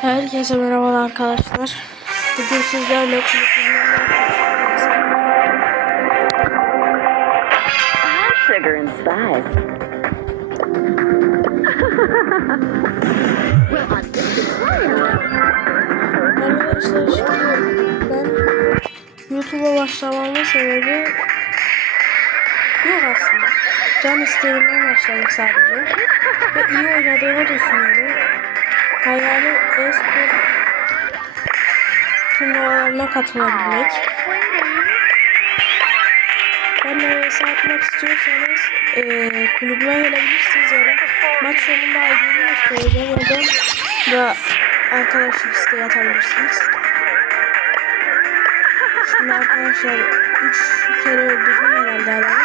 Herkese merhaba arkadaşlar. Bugün sizlerle Sugar and spice. Arkadaşlar şimdi ben YouTube'a başlamamın sebebi yok aslında. Can isteğinden başladım sadece. Ve iyi oynadığımı düşünüyorum. Hayali e-spor turnuvalarına katılabilmek. Ben de vs atmak istiyorsanız eee kulübüme gelebilirsiniz ya da maç sonunda ID'ni göstereceğim oradan da arkadaşlık isteği atabilirsiniz. Şimdi arkadaşlar 3 kere öldürdüm herhalde adamı.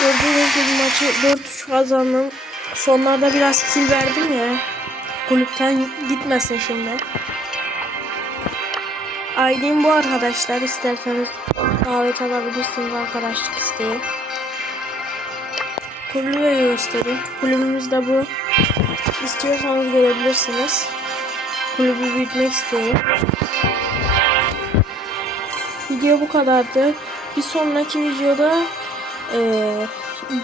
Gördüğünüz gibi maçı 4-3 kazandım. Sonlarda biraz kill verdim ya. Kulüpten gitmesin şimdi. ID'm bu arkadaşlar. İsterseniz davet alabilirsiniz arkadaşlık isteği. Kulübü göstereyim. Kulübümüz de bu. İstiyorsanız görebilirsiniz. Kulübü büyütmek istiyorum. Video bu kadardı. Bir sonraki videoda eee,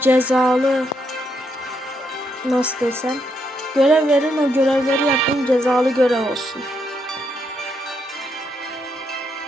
cezalı nasıl desem görev verin o görevleri yapın cezalı görev olsun.